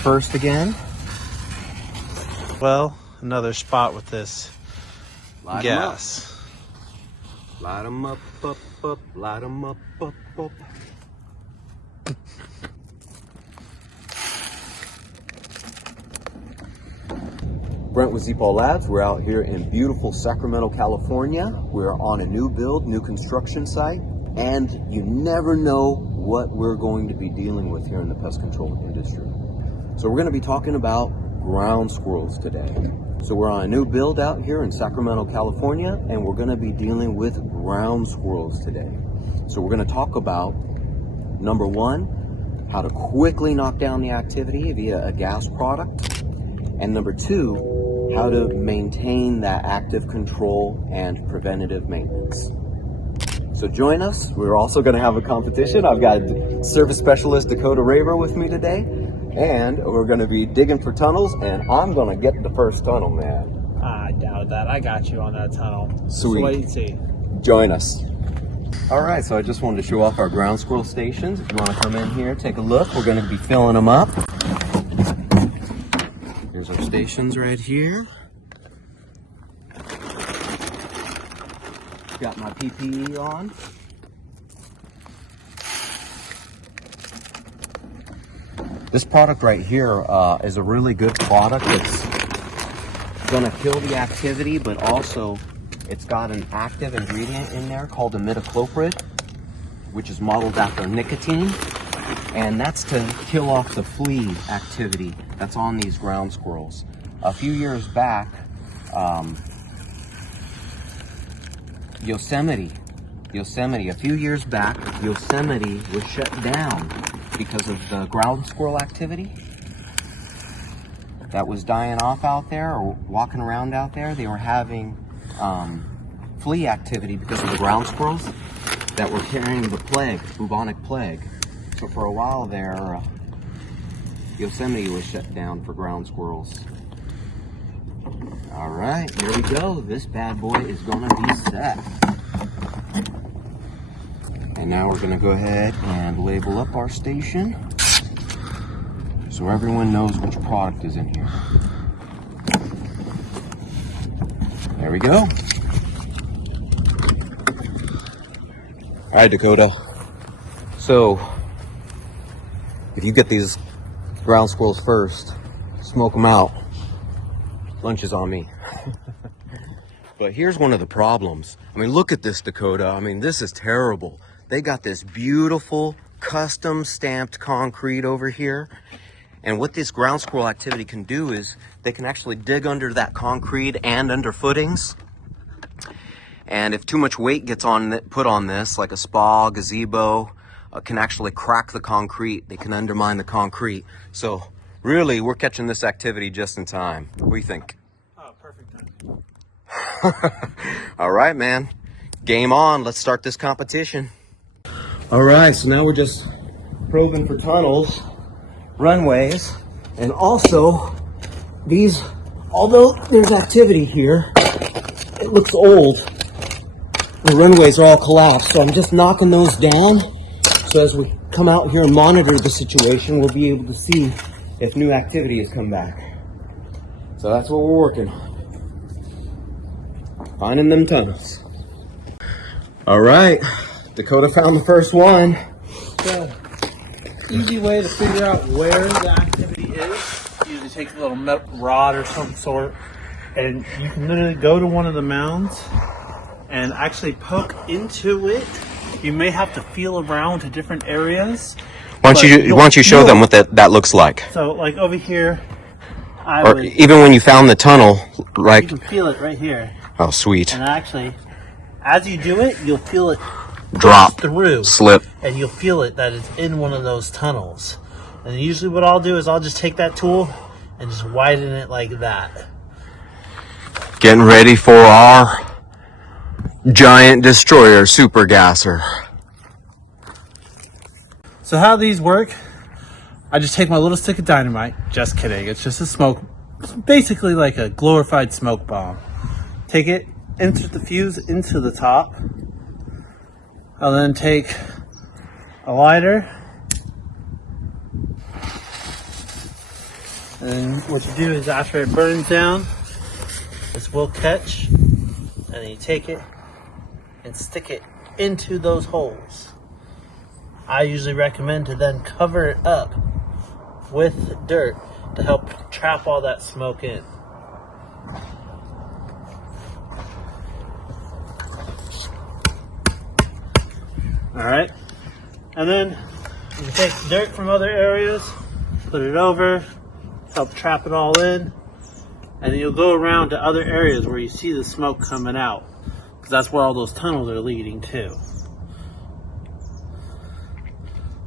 first again. Well, another spot with this Light 'em gas. up. Light 'em up, up, up. Light 'em up, up, up. Brent with Zepol Labs. We're out here in beautiful Sacramento, California. We're on a new build, new construction site, and you never know what we're going to be dealing with here in the pest control industry. So we're going to be talking about ground squirrels today. So we're on a new build out here in Sacramento, California, and we're going to be dealing with ground squirrels today. So we're going to talk about, number one, how to quickly knock down the activity via a gas product, and number two, how to maintain that active control and preventative maintenance. So join us. We're also going to have a competition. I've got service specialist Dakota Raver with me today, and we're going to be digging for tunnels, and I'm going to get the first tunnel, man. I doubt that. I got you on that tunnel. Sweet. Just wait and see. Join us. All right, so I just wanted to show off our ground squirrel stations. If you want to come in here, take a look. We're going to be filling them up. Here's our stations right here. Got my PPE on. This product right here is a really good product. It's going to kill the activity, but also it's got an active ingredient in there called imidacloprid, which is modeled after nicotine. And that's to kill off the flea activity that's on these ground squirrels. A few years back, Yosemite, a few years back, Yosemite was shut down because of the ground squirrel activity that was dying off out there, or walking around out there. They were having flea activity because of the ground squirrels that were carrying the plague, bubonic plague. So for a while there, Yosemite was shut down for ground squirrels. All right, here we go. This bad boy is gonna be set. And now we're gonna go ahead and label up our station so everyone knows which product is in here. There we go. All right, Dakota. So, if you get these ground squirrels first, smoke them out. Lunch is on me. But here's one of the problems. I mean, look at this, Dakota. I mean, this is terrible. They got this beautiful custom stamped concrete over here. And what this ground squirrel activity can do is they can actually dig under that concrete and under footings. And if too much weight gets put on this, like a spa, gazebo, can actually crack the concrete. They can undermine the concrete. So really, we're catching this activity just in time. What do you think? Oh, perfect time. All right, man. Game on. Let's start this competition. All right, so now we're just probing for tunnels, runways, and also these, although there's activity here, it looks old. The runways are all collapsed, so I'm just knocking those down. So as we come out here and monitor the situation, we'll be able to see if new activity has come back. So that's what we're working on. Finding them tunnels. All right, Dakota found the first one. So, easy way to figure out where the activity is, you usually take a little rod or some sort, and you can literally go to one of the mounds and actually poke into it. You may have to feel around to different areas. Why don't you show them what that looks like? So, like over here, even when you found the tunnel, you can feel it right here. Oh, sweet. And actually, as you do it, you'll feel it drop through, slip, and you'll feel it that it's in one of those tunnels. And usually what I'll do is I'll just take that tool and just widen it like that. Getting ready for our giant destroyer super gasser. So how these work, I just take my little stick of dynamite. Just kidding, it's just a smoke, basically like a glorified smoke bomb. Take it, insert the fuse into the top. I'll then take a lighter And what you do is after it burns down, this will catch, and then you take it and stick it into those holes. I usually recommend to then cover it up with dirt to help trap all that smoke in. Alright, and then you can take dirt from other areas, put it over, help trap it all in, and then you'll go around to other areas where you see the smoke coming out, because that's where all those tunnels are leading to.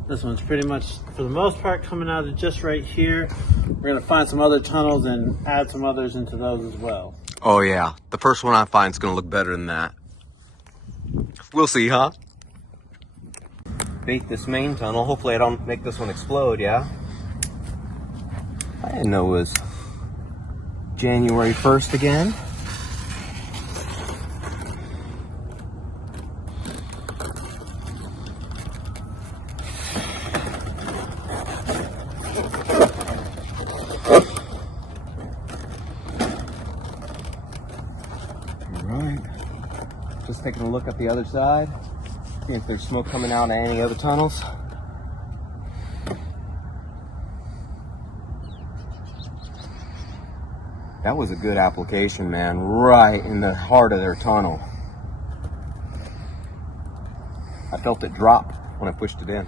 This one's pretty much, for the most part, coming out of just right here. We're going to find some other tunnels and add some others into those as well. Oh yeah, the first one I find is gonna look better than that. We'll see, huh? Bait this main tunnel. Hopefully I don't make this one explode, yeah? I didn't know it was January 1st again. Alright, just taking a look at the other side, see if there's smoke coming out of any other tunnels. That was a good application, man, right in the heart of their tunnel. I felt it drop when I pushed it in.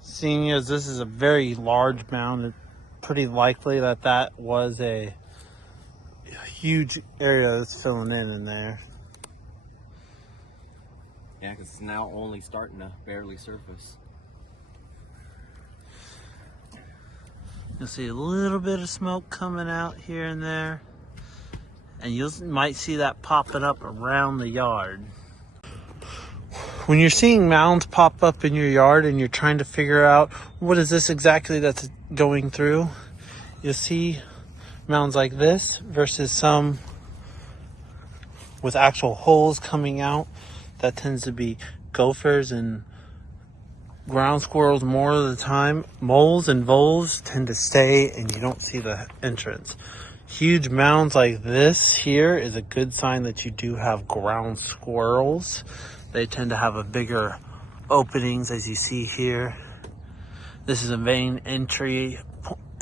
Seeing as this is a very large mound, it's pretty likely that that was a huge area that's filling in there. Yeah, because it's now only starting to barely surface. You'll see a little bit of smoke coming out here and there, and you might see that popping up around the yard. When you're seeing mounds pop up in your yard and you're trying to figure out what is this exactly that's going through, you'll see mounds like this versus some with actual holes coming out. That tends to be gophers and ground squirrels more of the time. Moles and voles tend to stay and you don't see the entrance. Huge mounds like this here is a good sign that you do have ground squirrels. They tend to have a bigger openings, as you see here. This is a main entry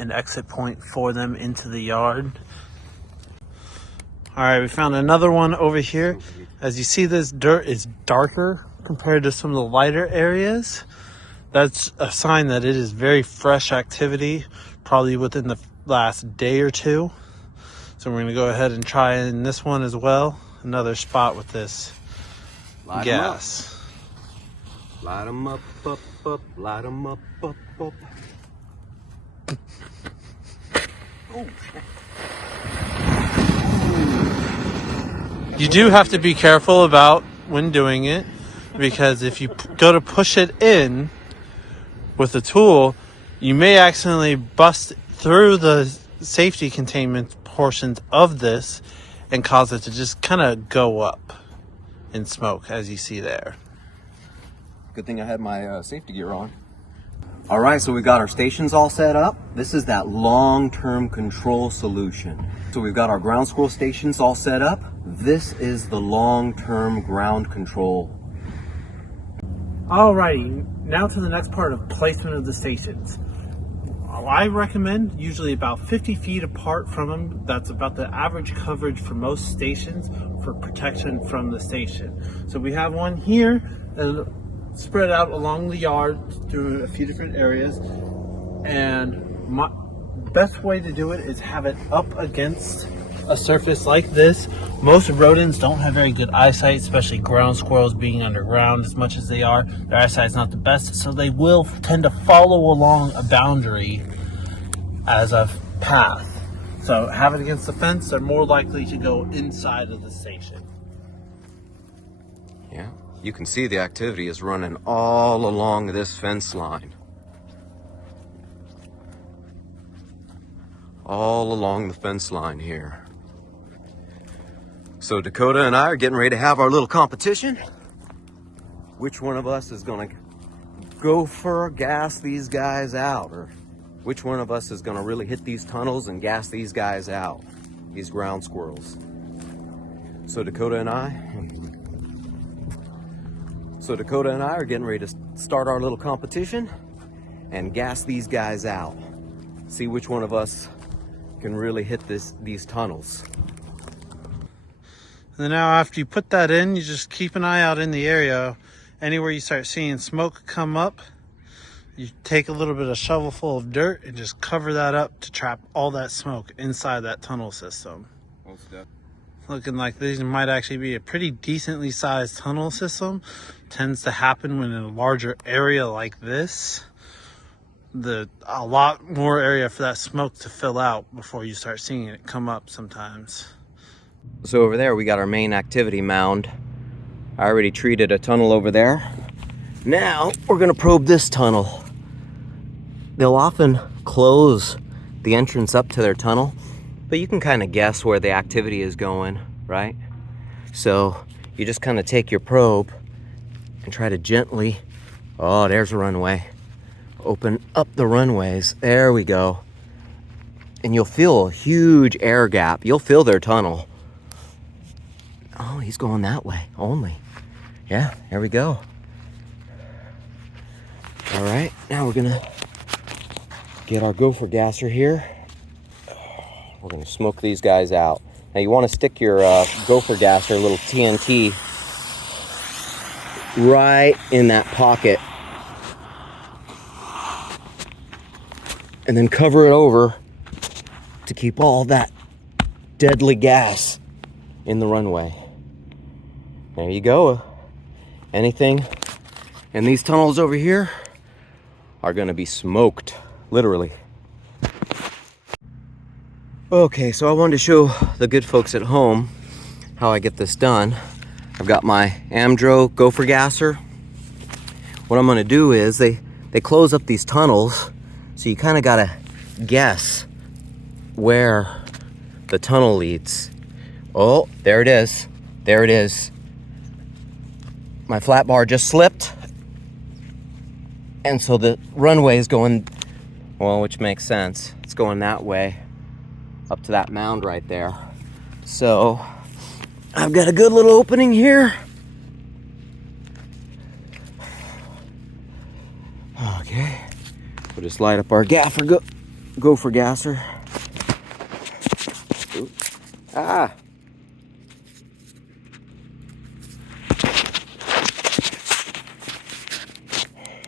and exit point for them into the yard. All right, we found another one over here. As you see, this dirt is darker compared to some of the lighter areas. That's a sign that it is very fresh activity, probably within the last day or two. So we're gonna go ahead and try in this one as well. Another spot with this gas. Light 'em up, up, up, light 'em up, up, up. Oh, You do have to be careful about when doing it, because if you go to push it in with a tool, you may accidentally bust through the safety containment portions of this and cause it to just kind of go up in smoke, as you see there. good thing I had my safety gear on. All right, so we got our stations all set up. This is that long-term control solution. So we've got our ground squirrel stations all set up. This is the long-term ground control. Alrighty, now to the next part of placement of the stations. I recommend usually about 50 feet apart from them. That's about the average coverage for most stations for protection from the station. So we have one here spread out along the yard through a few different areas. And my best way to do it is have it up against a surface like this. Most rodents don't have very good eyesight, especially ground squirrels being underground as much as they are. Their eyesight's not the best, so they will tend to follow along a boundary as a path. So have it against the fence, they're more likely to go inside of the station. Yeah, you can see the activity is running all along this fence line. All along the fence line here. So Dakota and I are getting ready to have our little competition. which one of us is gonna gopher gas these guys out, or which one of us is gonna really hit these tunnels and gas these guys out, these ground squirrels. So Dakota and I are getting ready to start our little competition and gas these guys out. See which one of us can really hit these tunnels. And then now after you put that in, you just keep an eye out in the area. Anywhere you start seeing smoke come up, you take a little bit of shovel full of dirt and just cover that up to trap all that smoke inside that tunnel system. Looking like these might actually be a pretty decently sized tunnel system. Tends to happen when in a larger area like this. A lot more area for that smoke to fill out before you start seeing it come up sometimes. So over there we got our main activity mound. I already treated a tunnel over there. Now we're gonna probe this tunnel. They'll often close the entrance up to their tunnel, but you can kind of guess where the activity is going, right? So you just kind of take your probe and try to gently, oh, there's a runway. Open up the runways, there we go. And you'll feel a huge air gap. You'll feel their tunnel. Oh, he's going that way only. Yeah, there we go. All right, now we're gonna get our gopher gasser here. We're gonna smoke these guys out. Now you wanna stick your gopher gasser, little TNT, right in that pocket. And then cover it over to keep all that deadly gas in the runway. There you go. Anything in these tunnels over here are gonna be smoked, literally. Okay, so I wanted to show the good folks at home how I get this done. I've got my Amdro gopher gasser. What I'm gonna do is they close up these tunnels, so you kind of gotta guess where the tunnel leads. Oh, there it is. There it is. My flat bar just slipped. And so the runway is going, well, which makes sense. It's going that way, up to that mound right there. So I've got a good little opening here. Okay, we'll just light up our gopher gasser. Ooh. Ah,